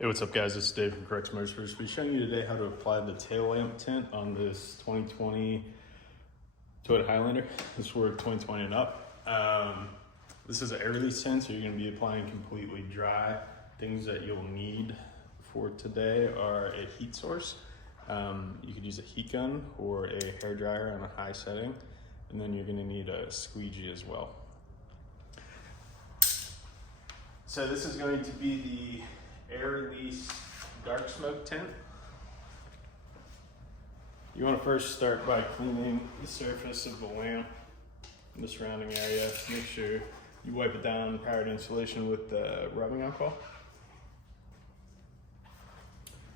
Hey, what's up guys? It's Dave from Crux Motorsports. We'll be showing you today how to apply the tail lamp tint on this 2020 Toyota Highlander. This is for 2020 and up. This is an air release tint, so you're going to be applying completely dry. Things that you'll need for today are a heat source. You could use a heat gun or a hair dryer on a high setting, and then you're going to need a squeegee as well. So this is going to be the air release dark smoke tint. You want to first start by cleaning the surface of the lamp and the surrounding area. Make sure you wipe it down prior to installation with the rubbing alcohol.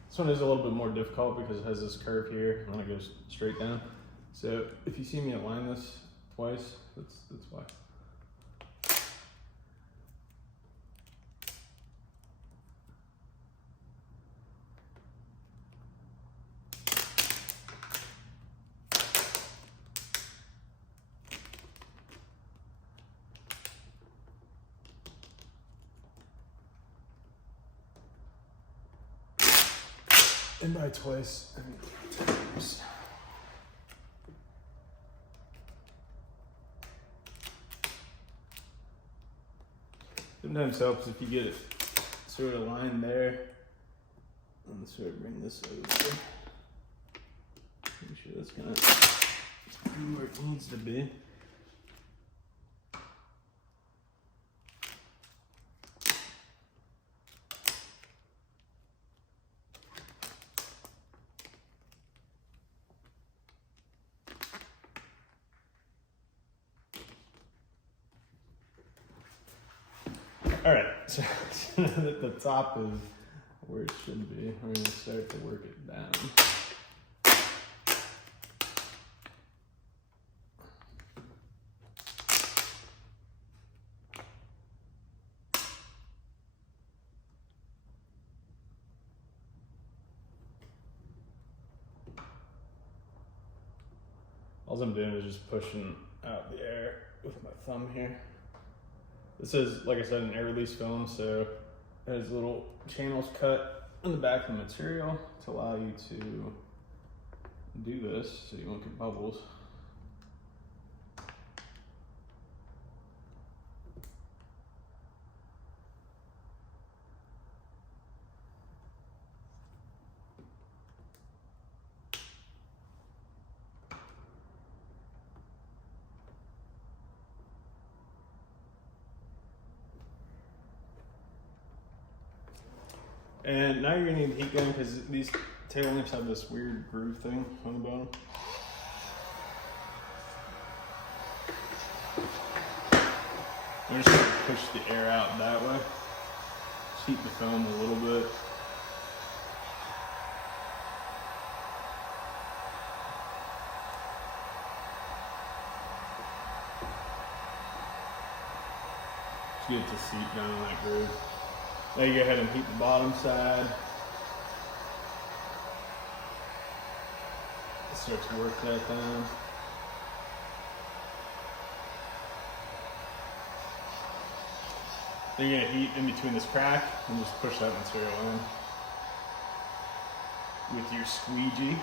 This one is a little bit more difficult because it has this curve here and then it goes straight down. So if you see me align this twice, that's why. And by twice, I mean 2 times. Sometimes helps if you get it sort of lined there and sort of bring this over. Make sure that's gonna be where it needs to be. All right, so that the top is where it should be, we're gonna start to work it down. All I'm doing is just pushing out the air with my thumb here. This is, like I said, an air release film, so it has little channels cut in the back of the material to allow you to do this so you won't get bubbles. And now you're gonna need the heat gun because these tail lamps have this weird groove thing on the bottom. I'm just gonna push the air out that way. Just heat the film a little bit. Just get it to seep down in that groove. Now you go ahead and heat the bottom side. Start to work that down. Then you're gonna heat in between this crack and just push that material in with your squeegee.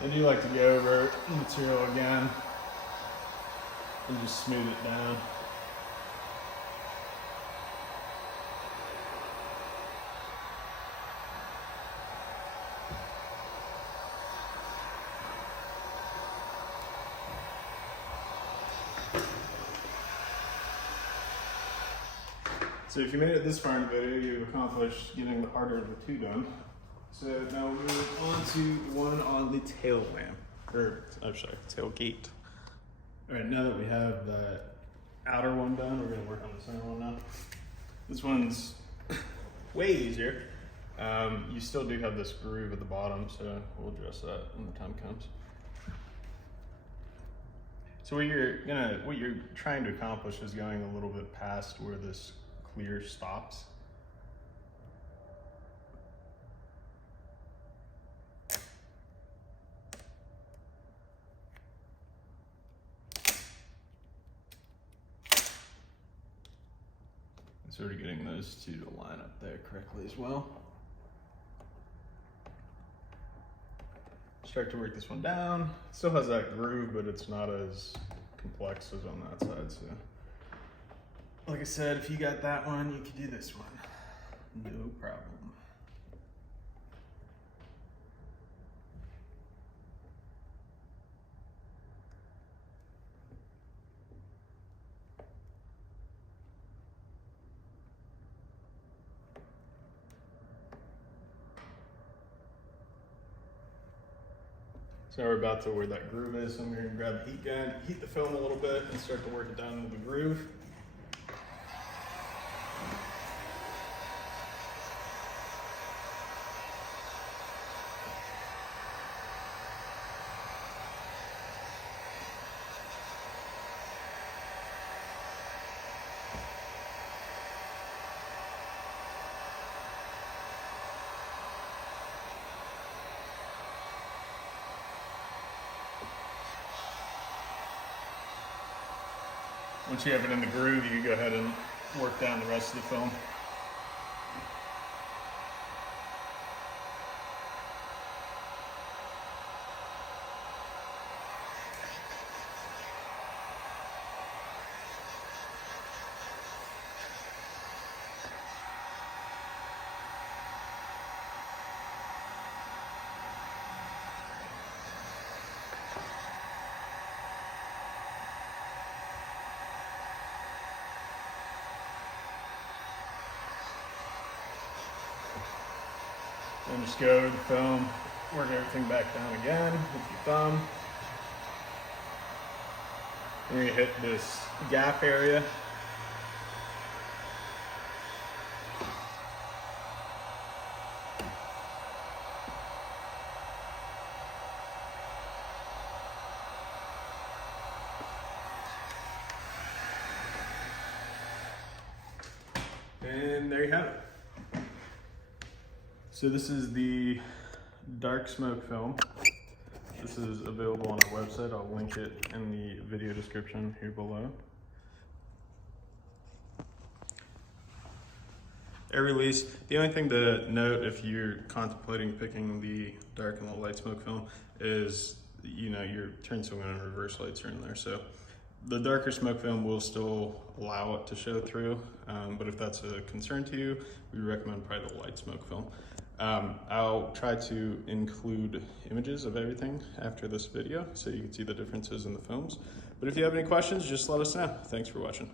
I do like to go over the material again and just smooth it down. So if you made it this far in the video, you've accomplished getting the harder of the two done. So now we'll move on to the one on the tail lamp, or I'm sorry, tailgate. All right, now that we have the outer one done, we're gonna work on the center one now. This one's way easier. You still do have this groove at the bottom, so we'll address that when the time comes. So what you're trying to accomplish is going a little bit past where this clear stops. Sort of getting those two to line up there correctly as well. Start to work this one down. It still has that groove, but it's not as complex as on that side. So, like I said, if you got that one, you could do this one. No problem. So now we're about to where that groove is. So I'm going to grab the heat gun, heat the film a little bit, and start to work it down into the groove. Once you have it in the groove, you can go ahead and work down the rest of the film. And just go over the film, work everything back down again with your thumb. You're gonna hit this gap area. And there you have it. So this is the dark smoke film. This is available on our website. I'll link it in the video description here below. Air release. The only thing to note if you're contemplating picking the dark and the light smoke film is, you know, your turn signal and reverse lights are in there. So the darker smoke film will still allow it to show through, but if that's a concern to you, we recommend probably the light smoke film. I'll try to include images of everything after this video so you can see the differences in the films. But if you have any questions, just let us know. Thanks for watching.